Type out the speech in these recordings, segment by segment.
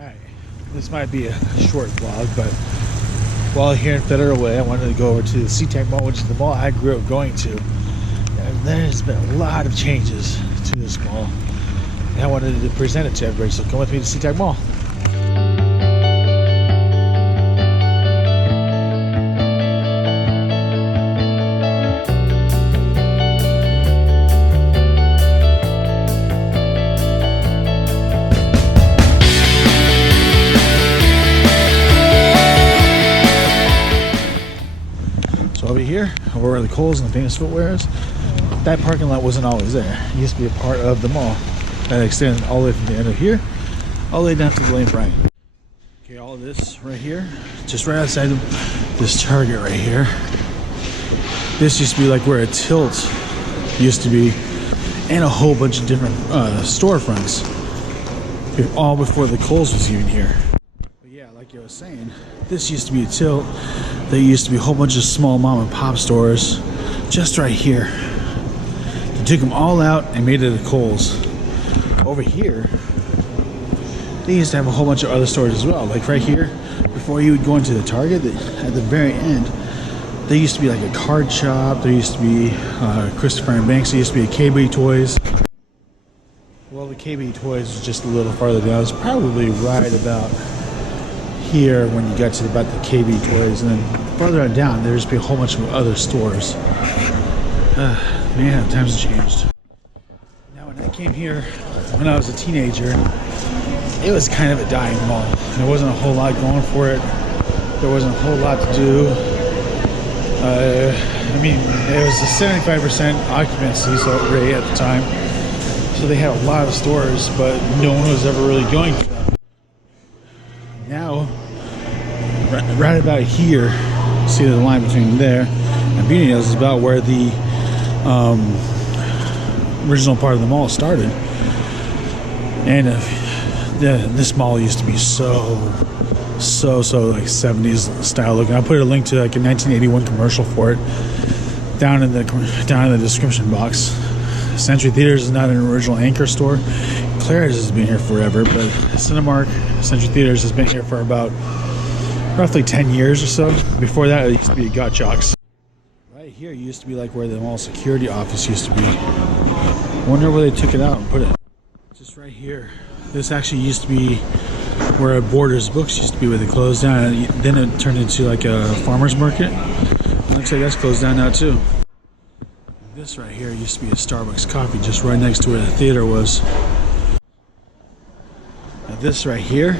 Alright, this might be a short vlog, but while here in Federal Way, I wanted to go over to the SeaTac Mall, which is the mall I grew up going to. And there's been a lot of changes to this mall, and I wanted to present it to everybody, so come with me to SeaTac Mall. So over here, over where the Kohl's and the Famous Footwear is, that parking lot wasn't always there. It used to be a part of the mall that extended all the way from the end of here, all the way down to the lane Bryant. Okay, all this right here, just right outside this Target right here. This used to be like where a Tilt used to be, and a whole bunch of different storefronts, all before the Kohl's was even here. But yeah, like I was saying, this used to be a Tilt. There used to be a whole bunch of small mom and pop stores just right here. They took them all out and made it a Kohl's. Over here, they used to have a whole bunch of other stores as well. Like right here, before you would go into the Target, at the very end, there used to be like a card shop. There used to be Christopher and Banks. There used to be a KB Toys. Well, the KB Toys was just a little farther down. It's probably right about here when you got to about the KB Toys, and then farther on down there's be a whole bunch of other stores. Man, times have changed. Now when I came here when I was a teenager, it was kind of a dying mall. There wasn't a whole lot going for it. There wasn't a whole lot to do. I mean, it was a 75% occupancy rate at the time, so they had a lot of stores, but no one was ever really going to them. Now, right about here, see the line between there and Beauty Hills is about where the original part of the mall started. And this mall used to be so like 70s style looking. I'll put a link to like a 1981 commercial for it down in the description box. Century Theaters is not an original anchor store. Claire's has been here forever, but Cinemark, Century Theaters has been here for about roughly 10 years or so. Before that, it used to be a Gottschalk's. Right here used to be like where the mall security office used to be. I wonder where they took it out and put it. Just right here. This actually used to be where Borders Books used to be, where they closed down. And then it turned into like a farmer's market. It looks like that's closed down now too. This right here used to be a Starbucks coffee just right next to where the theater was. Now this right here,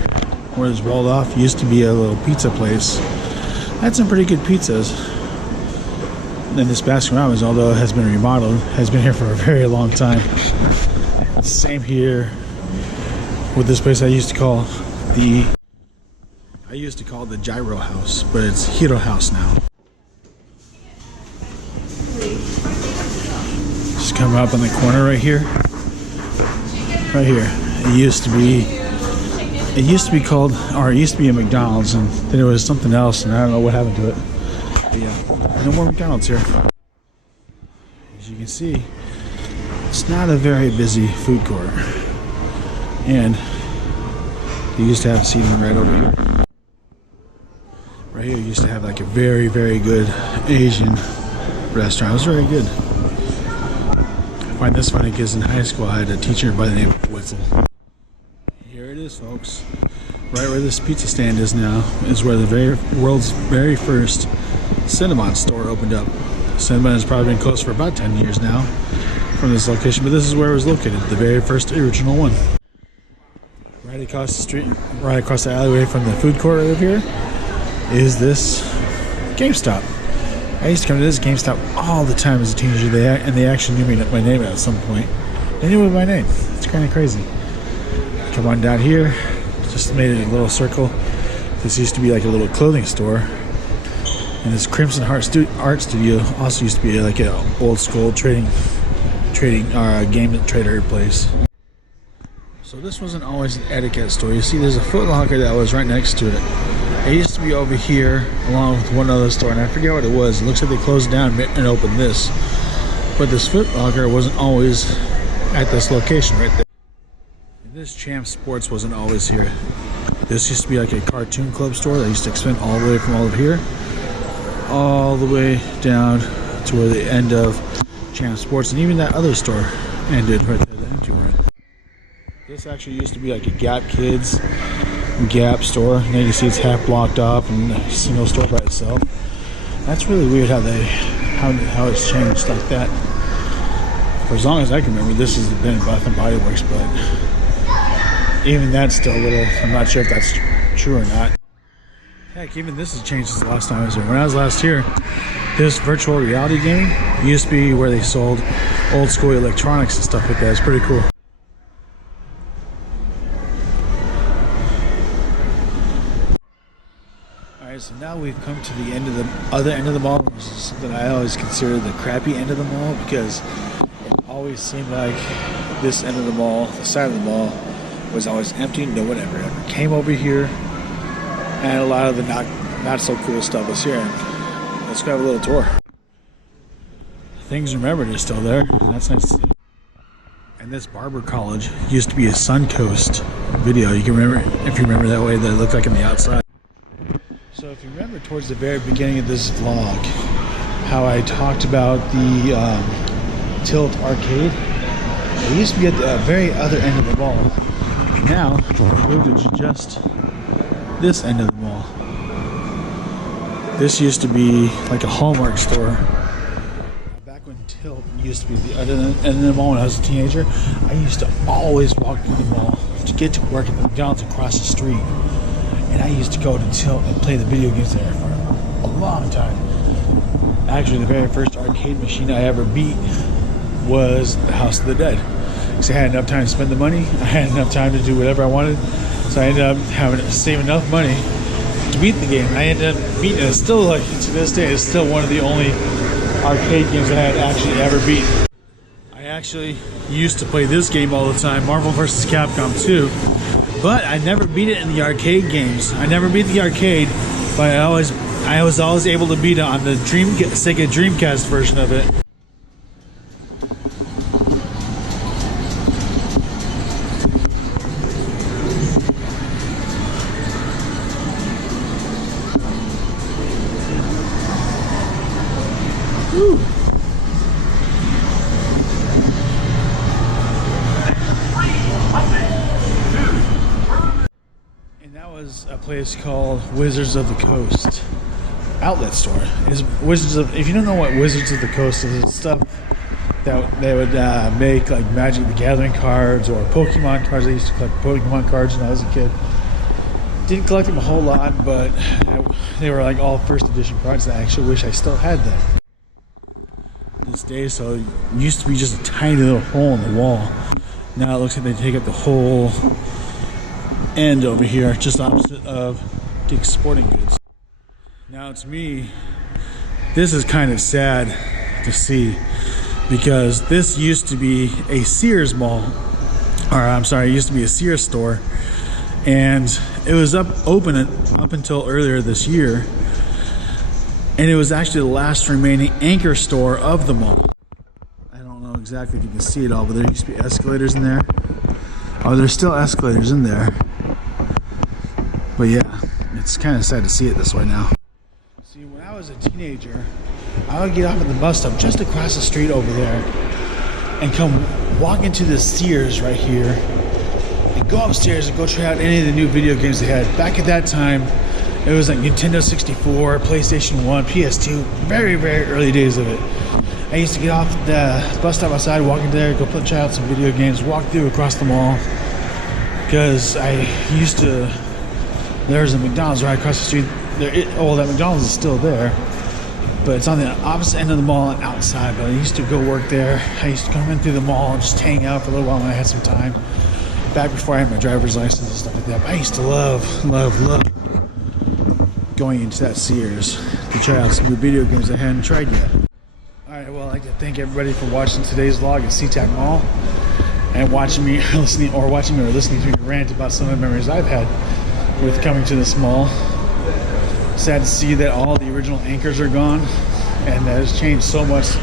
where it's walled off, used to be a little pizza place. Had some pretty good pizzas. And this Baskin Robbins, although it has been remodeled, has been here for a very long time. Same here with this place I used to call the Gyro House, but it's Hero House now. Just come up on the corner right here. Right here. It used to be called, or it used to be a McDonald's, and then it was something else, and I don't know what happened to it. But yeah, no more McDonald's here. As you can see, it's not a very busy food court. And they used to have seating right over here. Right here used to have like a very, very good Asian restaurant. It was very good. I find this funny because in high school I had a teacher by the name of Witzel. Here it is, folks. Right where this pizza stand is now is where the world's very first Cinnabon store opened up. Cinnabon has probably been closed for about 10 years now from this location, but this is where it was located, the very first original one. Right across the street, right across the alleyway from the food court over here is this GameStop. I used to come to this GameStop all the time as a teenager, and they actually knew my name at some point. They knew my name. It's kind of crazy. Come on down here, just made it a little circle. This used to be like a little clothing store. And this Crimson Art Studio also used to be like an old school game trader place. So this wasn't always an etiquette store. You see, there's a Foot Locker that was right next to it. It used to be over here along with one other store, and I forget what it was. It looks like they closed down and opened this. But this Foot Locker wasn't always at this location right there. And this Champ Sports wasn't always here. This used to be like a cartoon club store that used to extend all the way from all of here, all the way down to where the end of Champ Sports, and even that other store ended right there, the empty one. This actually used to be like a Gap Kids, Gap store. Now you see it's half blocked off and a single store by itself. That's really weird how it's changed like that. For as long as I can remember, this has been Bath and Body Works, but even that's still a little, I'm not sure if that's true or not. Heck, even this has changed since the last time I was here. When I was last here, this virtual reality game used to be where they sold old school electronics and stuff like that. It's pretty cool. Alright, so now we've come to the end of the other end of the mall, which is something I always consider the crappy end of the mall, because it always seemed like this end of the mall, the side of the mall, was always empty. No one ever came over here, and a lot of the not so cool stuff was here. Let's go have a little tour. Things Remembered is still there. That's nice to see. And this Barber College used to be a Suncoast video. You can remember, if you remember that way, that it looked like on the outside. So if you remember towards the very beginning of this vlog, how I talked about the Tilt Arcade, it used to be at the very other end of the mall. Now, we moved it to just this end of the mall. This used to be like a Hallmark store. Back when Tilt used to be the other end of the mall when I was a teenager, I used to always walk through the mall to get to work at the McDonald's across the street. And I used to go to Tilt and play the video games there for a long time. Actually, the very first arcade machine I ever beat was the House of the Dead. Because I had enough time to spend the money, I had enough time to do whatever I wanted, so I ended up having to save enough money to beat the game. I ended up beating it. It's still, like, to this day, it's still one of the only arcade games I had actually ever beat. I actually used to play this game all the time, Marvel vs. Capcom 2, but I never beat it in the arcade games. I never beat the arcade, but I was always able to beat it on the Sega Dreamcast version of it. Woo. And that was a place called Wizards of the Coast outlet store. It's if you don't know what Wizards of the Coast is, it's stuff that they would make, like Magic the Gathering cards or Pokemon cards. I used to collect Pokemon cards when I was a kid. Didn't collect them a whole lot, but they were like all first edition cards that I actually wish I still had them. This day, so it used to be just a tiny little hole in the wall. Now it looks like they take up the whole end over here, just opposite of Dick's Sporting Goods. Now to me, this is kind of sad to see, because this used to be a Sears mall, or I'm sorry, it used to be a Sears store, and it was open up until earlier this year. And it was actually the last remaining anchor store of the mall. I don't know exactly if you can see it all, but there used to be escalators in there. Oh, there's still escalators in there. But yeah, it's kind of sad to see it this way now. See, when I was a teenager, I would get off at the bus stop just across the street over there and come walk into the Sears right here and go upstairs and go try out any of the new video games they had. Back at that time, it was like Nintendo 64, PlayStation 1, PS2, very, very early days of it. I used to get off the bus stop outside, walk in there, go try out some video games, walk through across the mall. Because there's a McDonald's right across the street. That McDonald's is still there, but it's on the opposite end of the mall and outside. But I used to go work there. I used to come in through the mall and just hang out for a little while when I had some time. Back before I had my driver's license and stuff like that. But I used to love going into that Sears to try out some new video games I hadn't tried yet. Alright, well, I'd like to thank everybody for watching today's vlog at SeaTac Mall and watching me or listening to me rant about some of the memories I've had with coming to this mall. Sad to see that all the original anchors are gone, and that has changed so much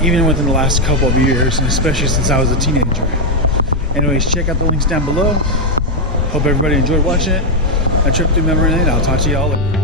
even within the last couple of years, and especially since I was a teenager. Anyways, check out the links down below. Hope everybody enjoyed watching it. A trip through memory lane. I'll talk to y'all later.